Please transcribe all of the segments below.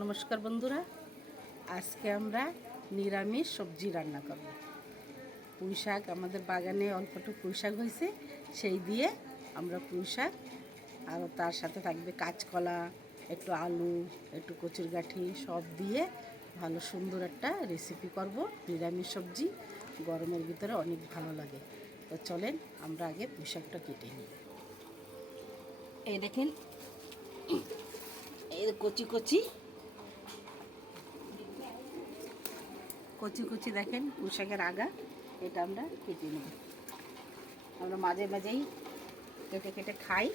নমস্কার বন্ধুরা, আজকে আমরা নিরামিষ সবজি রান্না করব। পুঁই শাক আমাদের বাগানে অল্পটু পুঁই শাক হয়েছে, সেই দিয়ে আমরা পুঁই শাক আর তার সাথে থাকবে কাঁচকলা, একটু আলু, একটু কচুর গাঁঠি সব দিয়ে ভালো সুন্দর একটা রেসিপি করব। নিরামিষ সবজি গরমের ভিতরে অনেক ভালো লাগে। তো চলেন আমরা আগে পুঁই শাকটা কেটে নিই। এই দেখেন, এই কচি কচি কচি কচি দেখেন পুঁই শাকের আগা, এটা আমরা কেটে নেব। আমরা মাঝে মাঝেই কেটে কেটে খাই।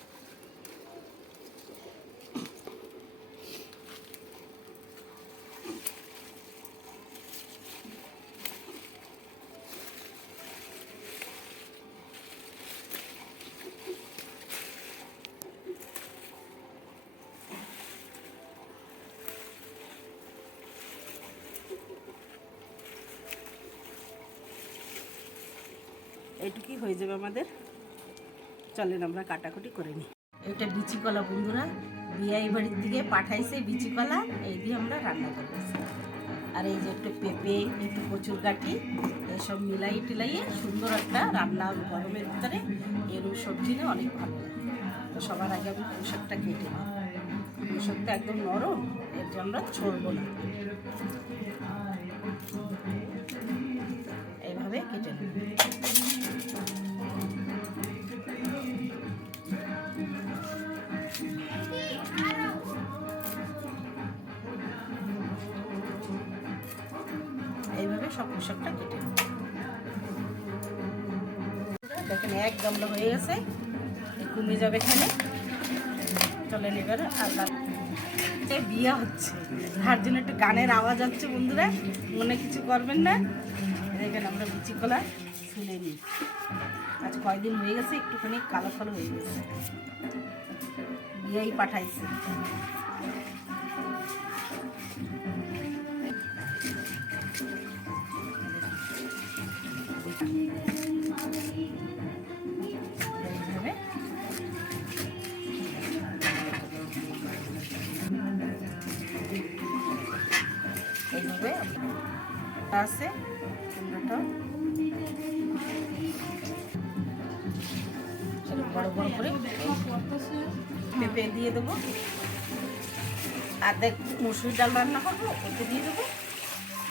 এইটুকুই হয়ে যাবে আমাদের। চলেন আমরা কাটাকুটি করে নিই। এটা বিচি কলা বন্ধুরা, বিয়াই বাড়ির দিকে পাঠাইছে বিচি কলা, এই দিয়ে আমরা রান্না করতেছি। আর এই যে একটু পেঁপে, একটু কচুর গাঁঠি, এসব মিলাই টিলাইয়ে সুন্দর একটা রান্না গরমের ভিতরে এরকম সবজি নিয়ে অনেক ভালো লাগে। তো সবার আগে আমি পুঁই শাকটা কেটে নিই। পুঁই শাকটা একদম নরম, এর জন্য আমরা ছড়বো না, এইভাবে কেটে নিই। এইভাবে সব পুঁই শাকটা কেটে নিই। দেখেন এক গামলা হয়ে গেছে, কমে যাবে এখানে। চলে নেবার আর বিয়ে হচ্ছে, তার জন্য একটু গানের আওয়াজ হচ্ছে বন্ধুরা, মনে কিছু করবেন না। দেখেন আমরা বিচি কলা শুনে নিই। আজ কয়দিন হয়ে গেছে, একটুখানি কালো কালো হয়ে গেছে, বিয়েই পাঠাইছে। এইভাবে আছে কুমড়োটা বড় বড় করে পেঁপে দিয়ে দেবো। আর দেখ মুসুর ডাল রান্না করবো, ওতে দিয়ে দেবো।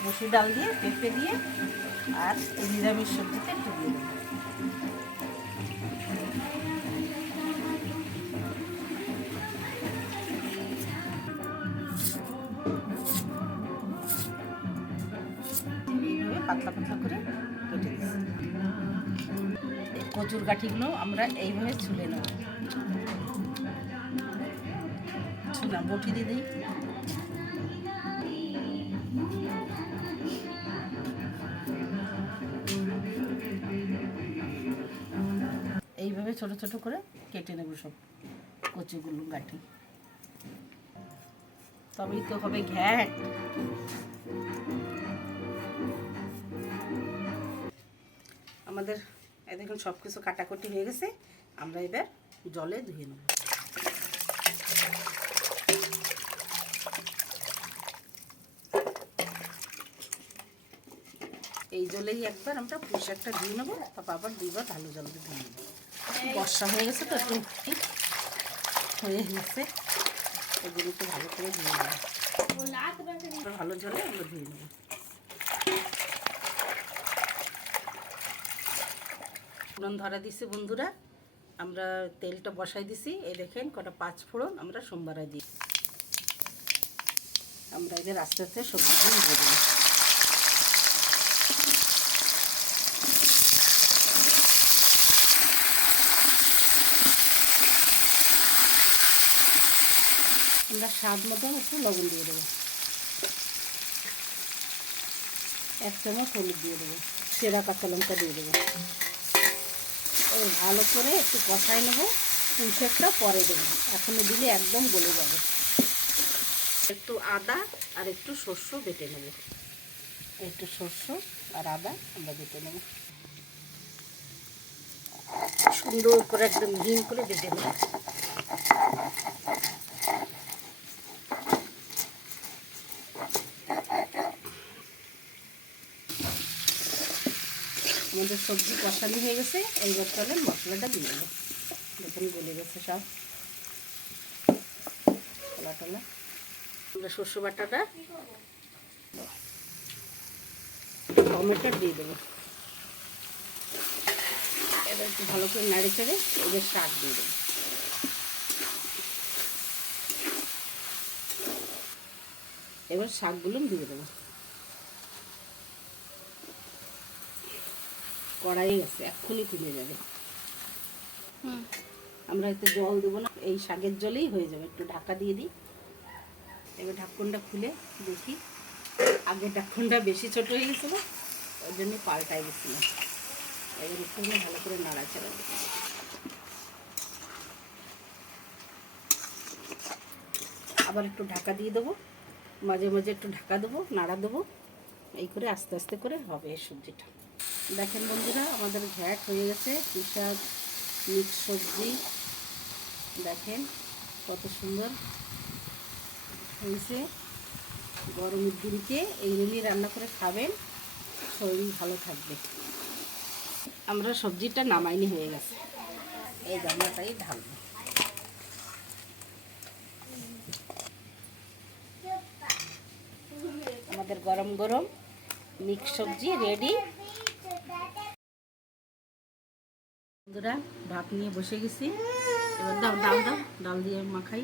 মুসুর ডাল দিয়ে, পেঁপে দিয়ে, আর এই নিরামিষ সবজিতে একটু দিয়ে দেবো। পাতলা পাতলা করে কেটে দিচ্ছি। এই কচুর গাঁঠিগুলো আমরা এইভাবে ছুলে নেব। ছুলা বটি দিয়ে দিই। এইভাবে ছোট ছোট করে কেটে নেব সব কচুগুলো গাঁঠি, তবেই তো হবে ঘ্যাট। আমাদের এই দেখুন সব কিছু কাটাকুটি হয়ে গেছে, আমরা এবার জলে ধুয়ে নেব। এই জলেই একবার আমরা পুঁই শাকটা ধুয়ে নেবো, তারপর আবার দুইবার ভালো জল দিয়ে ধুয়ে নেবো। বর্ষা হয়ে গেছে তো একটু হয়ে গেছে, এগুলো একটু ভালো করে ধুয়ে নেবো। ভালো জলে আমরা ধুয়ে নেবো। ফোড়ন ধরা দিছি বন্ধুরা, আমরা তেলটা বসাই দিছি। এই দেখেন কটা 5 ফোড়ন আমরা সোমবারে দিই। আমরা এদের আস্তে আস্তে সবজিগুলো দিয়ে দেবো। আমরা স্বাদ মতো একটু লবণ দিয়ে দেবো, 1 চামচ হলুদ দিয়ে দেবো, সেরা কাঁচা লঙ্কা দিয়ে দেবো। ভালো করে একটু কষাই নেবো। পুঁই শাকটা পরে দেবো, এখনো দিলে একদম গলে যাবে। একটু আদা আর একটু সর্ষে বেটে নেব। একটু সর্ষে আর আদা আমরা বেটে নেব, সুন্দর করে একদম মিহিন করে বেটে নেব। আমাদের সবজি কষানো হয়ে গেছে। এইবার তাহলে মশলাটা দিয়ে দেবো। দেখুন গলে গেছে সব টলা টলা। আমরা শস্য বাটাটা টমেটো দিয়ে দেবো। এবার একটু ভালো করে নাড়ে চেড়ে এবার শাক দিয়ে দেবো। এবার শাকগুলো দিয়ে দেবো। কড়াই গেছে, এক্ষুনি ফুলে যাবে। আমরা এতে জল দেবো না, এই শাকের জলেই হয়ে যাবে। একটু ঢাকা দিয়ে দিই। এবার ঢাকনটা খুলে দেখি। আগে ঢাকনটা বেশি ছোট হয়ে গেছিল, ওই জন্য পাল্টাই গেছিল। এবার একটু ভালো করে নাড়াচাড়া দেবো। আবার একটু ঢাকা দিয়ে দেবো, মাঝে মাঝে একটু ঢাকা দেবো, নাড়া দেবো। এই করে আস্তে আস্তে করে হবে এই সবজিটা। দেখেন বন্ধুরা, আমাদের ঘ্যাট হয়ে গেছে। পুঁইশাক মিক্স সবজি দেখেন কত সুন্দর হয়েছে। গরমের দিনকে এইগুলি রান্না করে খাবেন, শরীর ভালো থাকবে। আমরা সবজিটা নামাইনি হয়ে গেছে, এই রান্নাটাই ঢালবো। আমাদের গরম গরম মিক্স সবজি রেডি। বন্ধুরা ভাত নিয়ে বসে গেছি। এবার দাও ডাল দাও, ডাল দিয়ে মাখাই।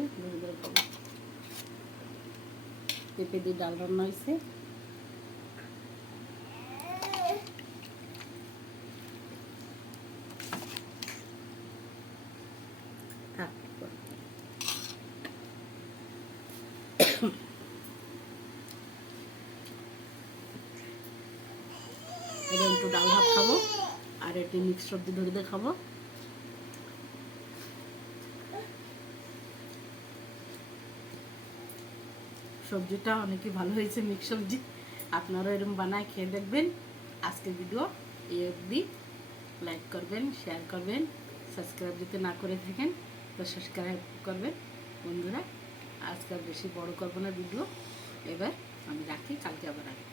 পেঁপে দিয়ে ডাল রান্না হয়েছে। এবার একটু ডাল ভাত খাবো আর একটু মিক্স সবজি ধরে দিয়ে খাবো। সবজিটা অনেকই ভালো হয়েছে, মিক্স সবজি। আপনারা এরকম বানায় খেয়ে দেখবেন। আজকের ভিডিও এই অবধি। লাইক করবেন, শেয়ার করবেন, সাবস্ক্রাইব যদি না করে থাকেন তো সাবস্ক্রাইব করবেন বন্ধুরা। আজকাল বেশি বড় করবো না ভিডিও। এবার আমি রাখি, কালকে আবার আসবো।